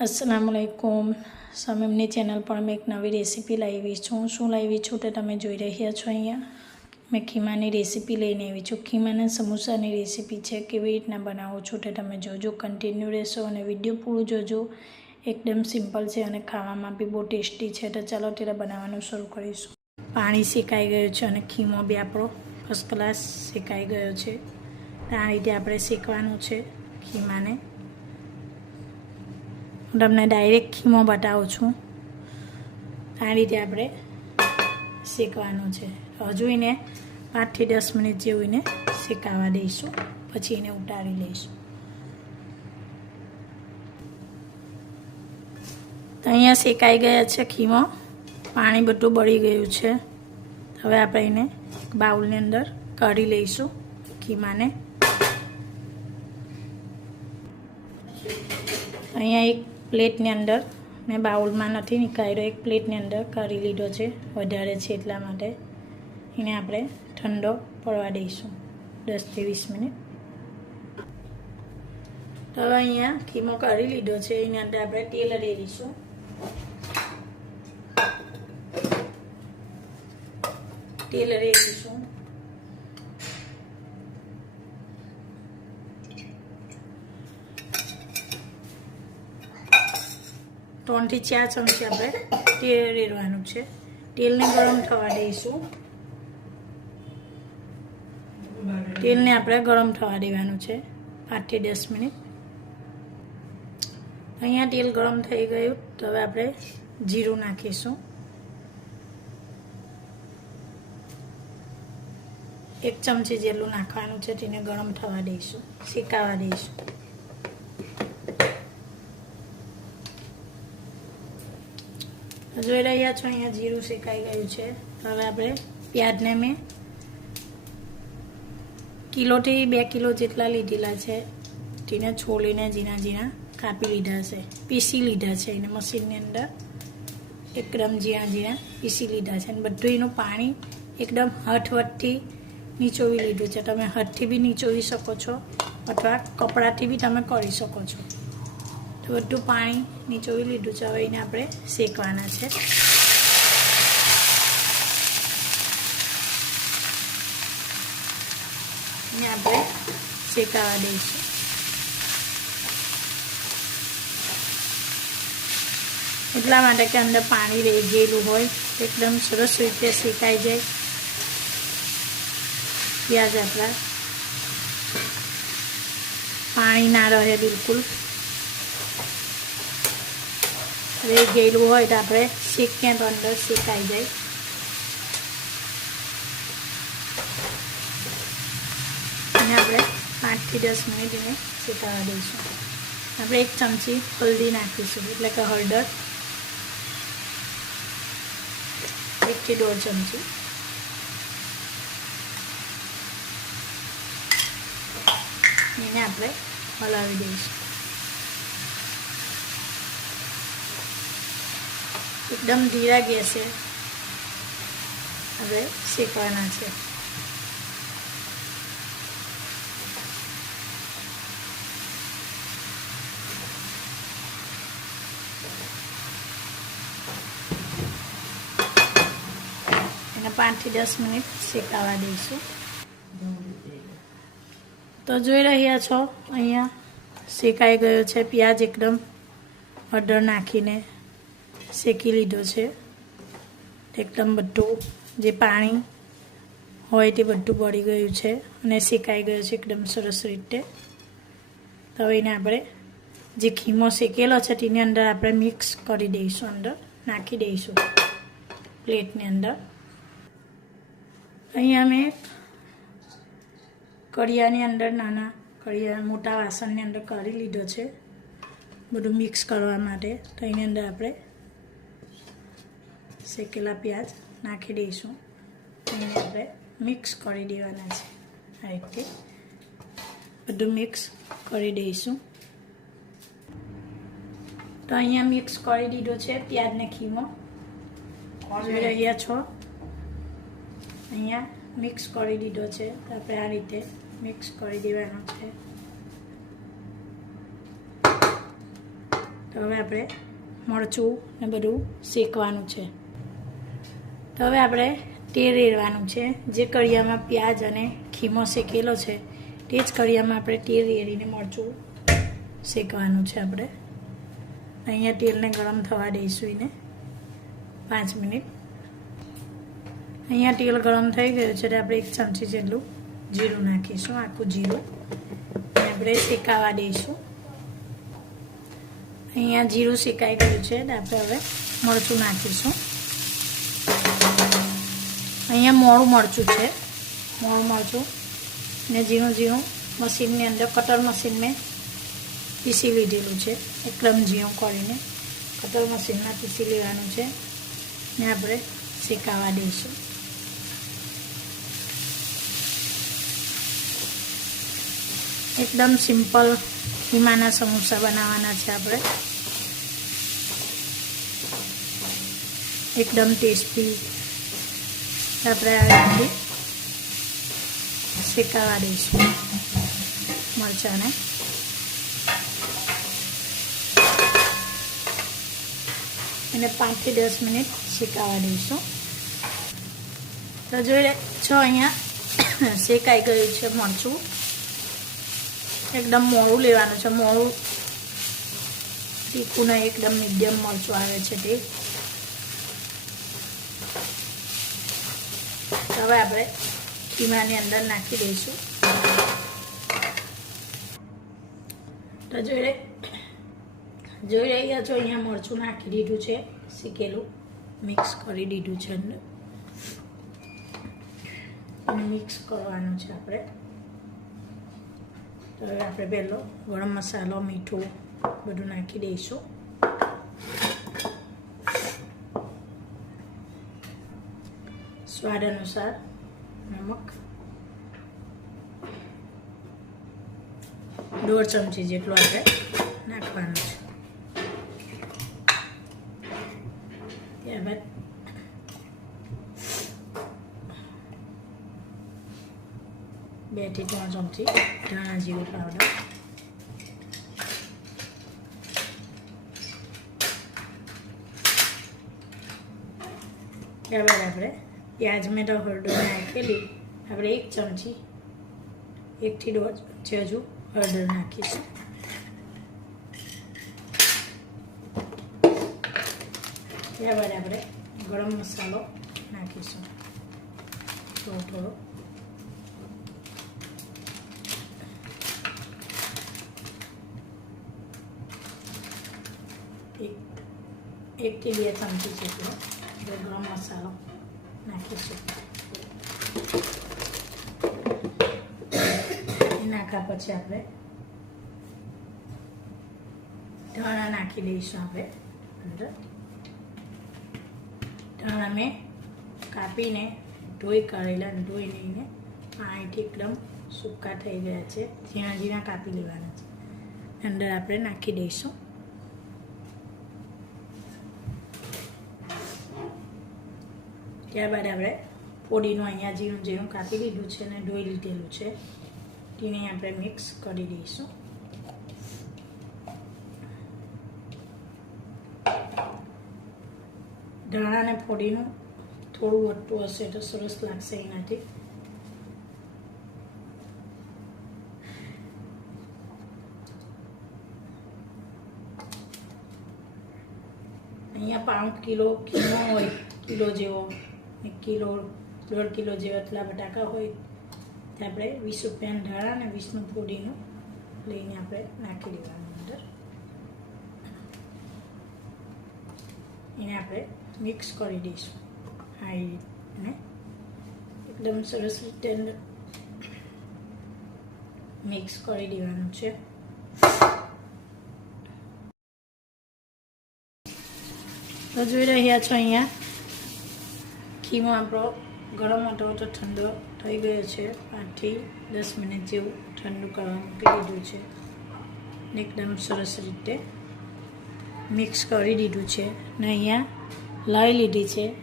અસલામ આલૈકુમ સમીમની channel પર મેં એક નવી રેસીપી લાવી છું. શું લાવી છું તે તમે જોઈ રહ્યા છો અહીંયા. મેં ખીમાની રેસીપી લઈને આવી છું. ખીમાના સમોસાની રેસીપી છે. કેવી રીતના બનાવું છું તે તમે જોજો. કન્ટિન્યુ રહેશો અને વીડિયો પૂરું જોજો. એકદમ સિમ્પલ છે અને ખાવામાં બી બહુ ટેસ્ટી છે. તો ચાલો ત્યારે બનાવવાનું શરૂ કરીશું. પાણી શેકાઈ ગયું છે અને ખીમો બી આપણો ફર્સ્ટ ક્લાસ શેકાઈ ગયો છે. આ રીતે આપણે શેકવાનું છે ખીમાને. હું તમને ડાયરેક્ટ ખીમો બતાવું છું. આ રીતે આપણે શેકવાનું છે. હજુ એને પાંચથી દસ મિનિટ જેવું એને શેકાવા દઈશું. પછી એને ઉતારી લઈશું. તો અહીંયા શેકાઈ ગયા છે ખીમો પાણી બધું બળી ગયું છે. હવે આપણે એને બાઉલની અંદર કાઢી લઈશું ખીમાને અહીંયા એક પ્લેટની અંદર. મેં બાઉલમાં નથી નીકાળ્યો, એક પ્લેટની અંદર કરી લીધો છે, વધારે છે એટલા માટે. એને આપણે ઠંડો પડવા દઈશું દસથી વીસ મિનિટ. હવે અહીંયા ખીમો કરી લીધો છે, એની અંદર આપણે તેલ રેડીશું. તેલ રેડીશું. ત્રણથી ચાર ચમચી આપણે તેલ રેડવાનું છે. તેલને ગરમ થવા દઈશું. તેલને આપણે ગરમ થવા દેવાનું છે. પાંચથી દસ મિનિટ. અહીંયા તેલ ગરમ થઈ ગયું. તો હવે આપણે જીરું નાખીશું. એક ચમચી જેટલું નાખવાનું છે, તેને ગરમ થવા દઈશું. શેકાવા દઈશું. જોઈ રહ્યા છો, અહીંયા જીરું શેકાઈ ગયું છે. હવે આપણે પ્યાજને મેં કિલોથી બે કિલો જેટલા લીધેલા છે. તેને છોલીને ઝીણા ઝીણા કાપી લીધા છે. પીસી લીધા છે એને મશીનની અંદર. એકદમ ઝીણા ઝીણા પીસી લીધા છે. અને બધું એનું પાણી એકદમ હઠવટથી નીચોવી લીધું છે. તમે હઠથી બી નીચોવી શકો છો, અથવા કપડાથી બી તમે કરી શકો છો. તો બધું પાણી નીચોવી લીધું છે. આપણે શેકવાના છે. આપણે શેકાવા દઈશું. એટલા માટે કે અંદર પાણી રહી ગયેલું હોય એકદમ સરસ રીતે શેકાઈ જાય. પ્યાજ આપણા. પાણી ના રહે બિલકુલ. રહી ગયેલું હોય તો આપણે શેકીએ તો અંદર શેકાઈ જાય. અને આપણે પાંચથી દસ મિનિટ એને શેકાવા દઈશું. આપણે એક ચમચી હલ્દી નાખીશું, એટલે કે હળદર. એકથી દોઢ ચમચી. એને આપણે હલાવી દઈશું. એકદમ ધીરા ગેસે હવે શેકવાના છે. એને પાંચથી દસ મિનિટ શેકાવા દઈશું. તો જોઈ રહ્યા છો, અહીંયા શેકાઈ ગયો છે, પ્યાજ એકદમ હળદર નાખીને. શેકી લીધો છે. એકદમ બધું જે પાણી હોય તે બધું બળી ગયું છે અને શેકાઈ ગયું છે એકદમ સરસ રીતે. તો એને આપણે જે ખીમો શેકેલો છે તેની અંદર આપણે મિક્સ કરી દઈશું અંદર, નાખી દઈશું પ્લેટની અંદર. અહીંયા મેં કડિયાની અંદર નાના કડિયા, મોટા વાસણની અંદર કરી લીધો છે. બધું મિક્સ કરવા માટે. તો એની અંદર આપણે શેકેલા પ્યાજ નાખી દઈશું. એને આપણે મિક્સ કરી દેવાના છે આ રીતે. બધું મિક્સ કરી દઈશું. તો અહીંયા મિક્સ કરી દીધો છે પ્યાજને ખીમો. જોઈ રહ્યા છો? અહીંયા મિક્સ કરી દીધો છે આપણે આ રીતે મિક્સ કરી દેવાનો છે. તો તો હવે આપણે મરચું ને બધું શેકવાનું છે. તો હવે આપણે તેલ રેડવાનું છે. જે કરિયામાં પ્યાજ અને ખીમો શેકેલો છે, તે જ કરિયામાં આપણે તેલ રેડીને મરચું શેકવાનું છે આપણે. અહીંયા તેલને ગરમ થવા દઈશું એને પાંચ મિનિટ. અહીંયા તેલ ગરમ થઈ ગયું છે તો આપણે એક ચમચી જેટલું જીરું નાખીશું, આખું જીરું. આપણે શેકાવા દઈશું. અહીંયા જીરું શેકાઈ ગયું છે તો આપણે હવે મરચું નાખીશું. અહીંયા મોડું મરચું છે. મોડું મરચું. ને ઝીણું ઝીણું મશીનની અંદર, કટર મશીન મેં પીસી લીધેલું છે. એકદમ ઝીણું કરીને કટર મશીનમાં પીસી લેવાનું છે. ને આપણે શેકાવા દઈશું. એકદમ સિમ્પલ હિમાના સમોસા બનાવવાના છે આપણે. એકદમ ટેસ્ટી આપણે શેકાવા દઈશું મરચાંને. એને પાંચથી દસ મિનિટ શેકાવા દઈશું. તો જોઈ છો અહીંયા શેકાઈ ગયું છે મરચું. એકદમ મોડું લેવાનું છે, મોડું. તીખું ને એકદમ મીડિયમ મરચું આવે છે તે હવે આપણે ખીમાની અંદર નાખી દઈશું. તો જોઈ જોઈ રહ્યા છો, અહીંયા મરચું નાખી દીધું છે શીકેલું મિક્સ કરી દીધું છે અંદર. મિક્સ કરવાનું છે આપણે. તો હવે આપણે પહેલો ગરમ મસાલો, મીઠું બધું નાખી દઈશું. સ્વાદ અનુસાર નમક. દોઢ ચમચી જેટલું આપણે નાખવાનું છે. ત્યારબાદ બેથી ત્રણ ચમચી ધાણા જીરું પાવડર. ત્યારબાદ આપણે પ્યાજ મેં હળદર નાખેલી. આપણે એક ચમચી, એકથી દોઢ ચમચી હજુ હળદર નાખીશું. ત્યારબાદ આપણે ગરમ મસાલો નાખીશું. થોડો થોડો. એક, એકથી બે ચમચી જેટલો ગરમ મસાલો નાખીશું. એ નાખ્યા પછી આપણે ધાણા નાખી દઈશું આપણે અંદર. ધાણા મેં કાપીને, ધોઈ કાઢેલા ધોઈ લઈને પાણીથી એકદમ સૂકા થઈ ગયા છે. ઝીણા ઝીણા કાપી લેવાના છે. અંદર આપણે નાખી દઈશું. ત્યારબાદ આપણે પોડીનું અહીંયા ઝીણું ઝીણું કાપી લીધું છે અને ધોઈ લીધેલું છે. તેને આપણે મિક્સ કરી દઈશું. ધાણા અને ફોડીનું થોડું વધતું હશે તો સરસ લાગશે એનાથી. અહીંયા પાંચ કિલો કિલો હોય, કિલો જેવો. એક કિલો, દોઢ કિલો જેવા એટલા બટાકા હોય, તે આપણે વીસ રૂપિયાનું ઢાળા અને વીસનું ફોડીનું લઈને આપણે નાખી દેવાનું અંદર. એને આપણે મિક્સ કરી દઈશું. આ રીતને. એકદમ સરસ રીતે મિક્સ કરી દેવાનું છે. તો જોઈ રહ્યા છો અહીંયા. ખીમો આપણો ગરમ હતો તો ઠંડો થઈ ગયો છે. પાંચથી દસ મિનિટ જેવું ઠંડુ કરવા મૂકી દીધું છે. એકદમ સરસ રીતે મિક્સ કરી દીધું છે. ને અહીંયા લઈ લીધી છે.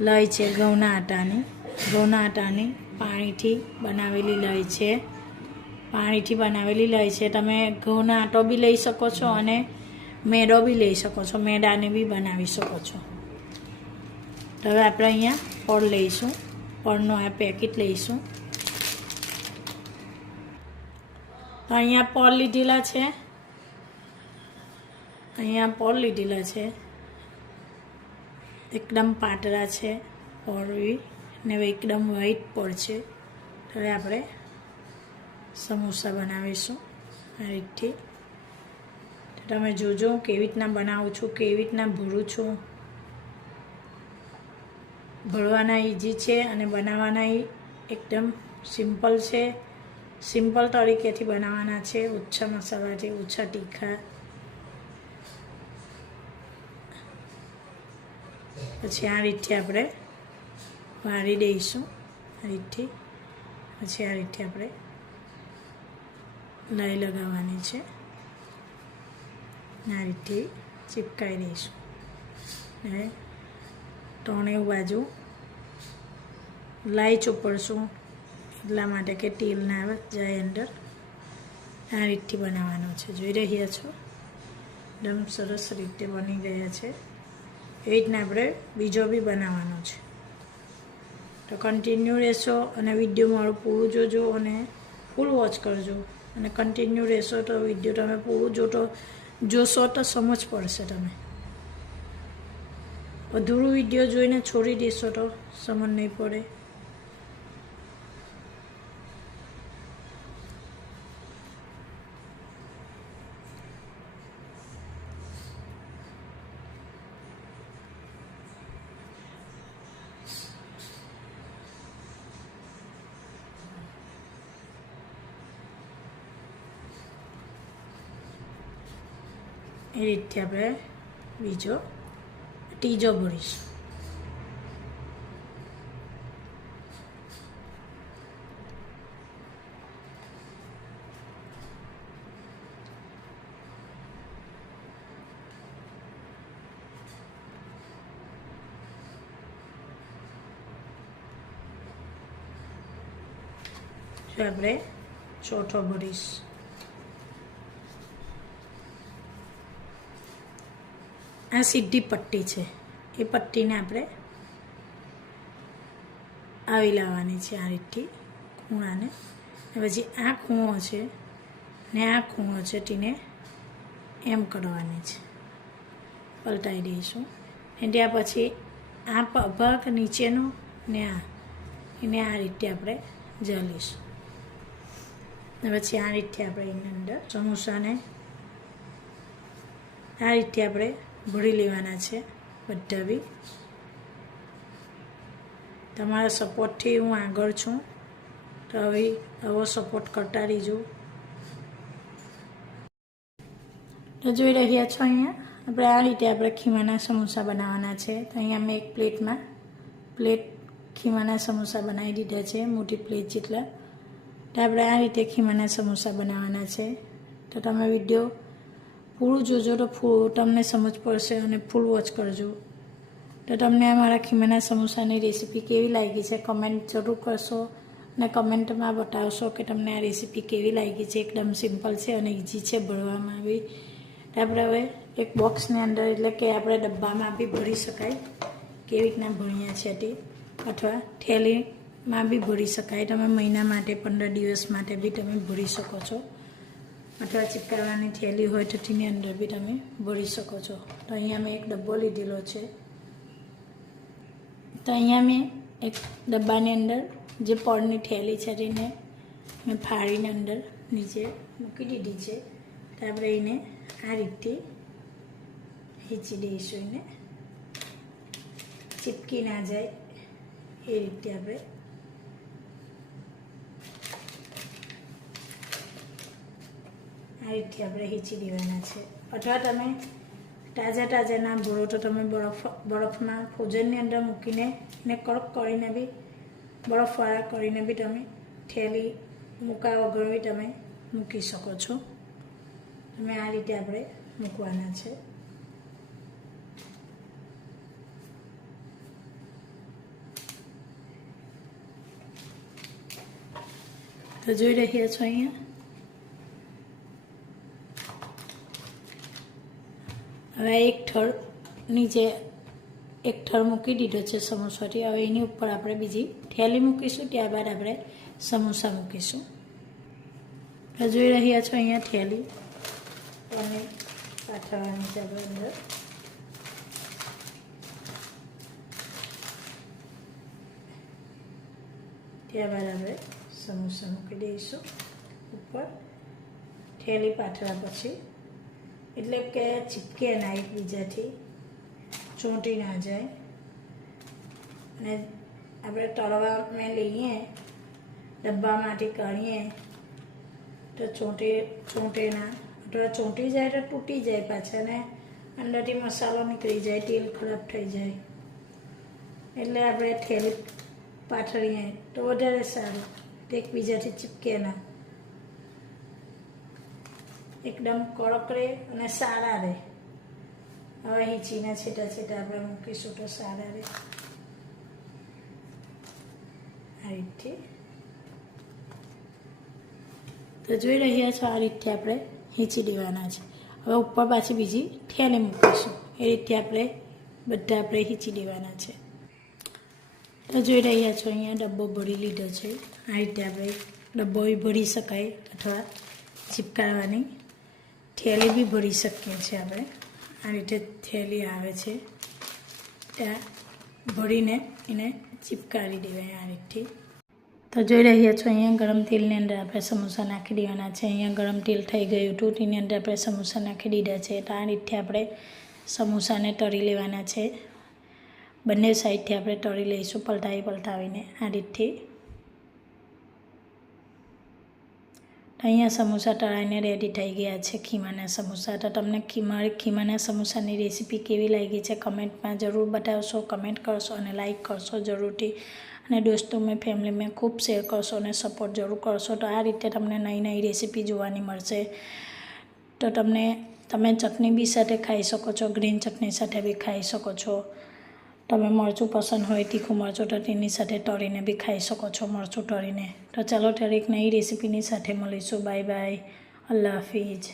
લઈ છે ઘઉંના આટાની. ઘઉંના આટાની પાણીથી બનાવેલી લઈ છે. પાણીથી બનાવેલી લઈ છે. તમે ઘઉંના આટો બી લઈ શકો છો અને મેદો બી લઈ શકો છો. મેદાને બી બનાવી શકો છો. હવે આપણે અહીંયા ફળ લઈશું, ફળનું આ પેકેટ લઈશું. તો અહીંયા પોલ લીધેલા છે. અહીંયા પોલ લીધેલા છે. એકદમ પાતળા છે પોળવી ને એકદમ વ્હાઈટ પડ છે. હવે આપણે સમોસા બનાવીશું આ રીતથી. તમે જોજો કેવી રીતના બનાવું છું, કેવી રીતના ભૂરું છું. ભરવાના ઇઝી છે અને બનાવવાના એકદમ સિમ્પલ છે. સિમ્પલ તરીકેથી બનાવવાના છે. ઓછા મસાલાથી ઓછા તીખા. પછી આ રીતે આપણે વાળી દઈશું. આ રીતથી. પછી આ રીતે આપણે લાઈ લગાવવાની છે. આ રીતે ચીપકાવી દઈશું. ને ત્રણેય બાજુ લાઈ ચોપડશું એટલા માટે કે તેલ ના જાય અંદર. આ રીતથી બનાવવાનો છે. જોઈ રહ્યા છો? એકદમ સરસ રીતે બની ગયા છે. એ રીતના આપણે બીજો બી બનાવવાનો છે. તો કન્ટિન્યુ રહેશો અને વીડિયો મારું પૂરું જોજો અને ફૂલ વોચ કરજો. અને કન્ટિન્યુ રહેશો તો વીડિયો તમે પૂરું જોતો જોશો તો સમજ પડશે તમે અધૂરું વીડિયો જોઈને છોડી દેશો તો સમજ નહીં પડે. એ રીતે આપણે બીજો টিজবরিশ তারপরে চৌঠবরিশ આ સીધી પટ્ટી છે. એ પટ્ટીને આપણે આવી લાવવાની છે આ રીતથી ખૂણાને. પછી આ ખૂણો છે ને આ ખૂણો છે તેને એમ કરવાની છે. પલટાઈ દઈશું. ને ત્યાં પછી આ ભાગ નીચેનો ને આ, એને આ રીતે આપણે જલીશું ને પછી આ રીતે આપણે એની અંદર સમોસાને આ રીતે આપણે ભરી લેવાના છે બધા બી. તમારા સપોર્ટથી હું આગળ છું. તો હવે આવો સપોર્ટ કરતા રહીજો. તો જોઈ રહ્યા છો અહીંયા. આપણે આ રીતે આપણે ખીમાના સમોસા બનાવવાના છે. તો અહીંયા મેં એક પ્લેટમાં પ્લેટ ખીમાના સમોસા બનાવી દીધા છે, મોટી પ્લેટ જેટલા. તો આપણે આ રીતે ખીમાના સમોસા બનાવવાના છે. તો તમે વીડિયો પૂરું જોજો તો ફૂલ તમને સમજ પડશે અને ફૂલ વોચ કરજો. તો તમને અમારા ખીમાના સમોસાની રેસીપી કેવી લાગી છે કમેન્ટ જરૂર કરશો અને કમેન્ટમાં બતાવશો કે તમને આ રેસીપી કેવી લાગી છે. એકદમ સિમ્પલ છે અને ઇઝી છે ભરવામાં બી આપણે હવે એક બોક્સની અંદર એટલે કે આપણે ડબ્બામાં બી ભરી શકાય. કેવી રીતના ભણ્યા છે તે અથવા થેલીમાં બી ભરી શકાય. તમે મહિના માટે, પંદર દિવસ માટે બી તમે ભરી શકો છો. અથવા ચીપકાવવાની થેલી હોય તો તેની અંદર બી તમે ભરી શકો છો. તો અહીંયા મેં એક ડબ્બો લીધેલો છે. તો અહીંયા મેં એક ડબ્બાની અંદર જે પડની થેલી છે તેને મેં ફાડીને અંદર નીચે મૂકી દીધી છે. તો આપણે એને આ રીતે ખેંચી દઈશું એને. ચીપકી ના જાય. એ રીતે આપણે આ રીતે આપણે હીચી દેવાના છે. અથવા તમે તાજા તાજા ના તમે બરફ, બરફમાં ભોજનની અંદર મૂકીને એને કડક કરીને બી, બરફવાળા કરીને બી તમે થેલી, મૂકા વગર બી તમે મૂકી શકો છો. તમે આ રીતે આપણે મૂકવાના છે. તો જોઈ રહ્યા છો અહીંયા? હવે એક થળ નીચે એક થળ મૂકી દીધો છે સમોસાથી. હવે એની ઉપર આપણે બીજી થેલી મૂકીશું, ત્યારબાદ આપણે સમોસા મૂકીશું. જોઈ રહ્યા છો અહીંયા થેલી. અને પાથરવાની છે અંદર. ત્યારબાદ આપણે સમોસા મૂકી દઈશું ઉપર. થેલી પાથરા પછી એટલે કે ચીપકે ના એકબીજાથી, ચોંટી ના જાય. અને આપણે તળવાને લઈએ, ડબ્બામાંથી કાઢીએ, તો ચોંટે ચોંટે ના. અથવા ચોંટી જાય તો તૂટી જાય પાછા ને અંદરથી મસાલો નીકળી જાય, તેલ ખરાબ થઈ જાય. એટલે આપણે થેલી પાથરીએ તો વધારે સારું. એકબીજાથી ચીપકે ના. એકદમ કડક રહે અને સારા રહે. હવે હીચીના છેટા છેટા આપણે મૂકીશું તો સારા રહે. આ રીતથી તો જોઈ રહ્યા છો આ રીતે આપણે હીચી દેવાના છે. હવે ઉપર પાછી બીજી થેલી મૂકીશું. એ રીતે આપણે બધા આપણે હીચી દેવાના છે. તો જોઈ રહ્યા છો અહીંયા ડબ્બો ભરી લીધો છે. આ રીતે આપણે ડબ્બો ભરી શકાય અથવા ચીપકાવવાની થેલી બી ભરી શકીએ છીએ આપણે. આ રીતે થેલી આવે છે. ત્યાં ભરીને એને ચીપકાવી દેવાય આ રીતથી. તો જોઈ રહ્યા છો, અહીંયા ગરમ તેલની અંદર આપણે સમોસા નાખી દેવાના છે. અહીંયા ગરમ તેલ થઈ ગયું હતું, તેની અંદર આપણે સમોસા નાખી દીધા છે. તો આ રીતે આપણે સમોસાને તળી લેવાના છે. બંને સાઈડથી આપણે તળી લઈશું પલટાવી પલટાવીને આ રીતથી. અહીંયા સમોસા તળાઈને રેડી થઈ ગયા છે ખીમાના સમોસા. તો તમને ખીમા ખીમાના સમોસાની રેસીપી કેવી લાગી છે કમેન્ટમાં જરૂર બતાવશો. કમેન્ટ કરશો અને લાઇક કરશો જરૂરથી. અને દોસ્તો, મેં ફેમિલી મેં ખૂબ શેર કરશો અને સપોર્ટ જરૂર કરશો. તો આ રીતે તમને નવી નવી રેસીપી જોવાની મળશે. તો તમને તમે ચટણી બી સાથે ખાઈ શકો છો ગ્રીન ચટણી સાથે બી ખાઈ શકો છો. તમે મરચું પસંદ હોય, તીખું મરચું તો તેની સાથે તળીને બી ખાઈ શકો છો મરચું તળીને. તો ચાલો ત્યારે એક નવી રેસીપીની સાથે મળીશું. બાય બાય અલ્લાહ હાફિઝ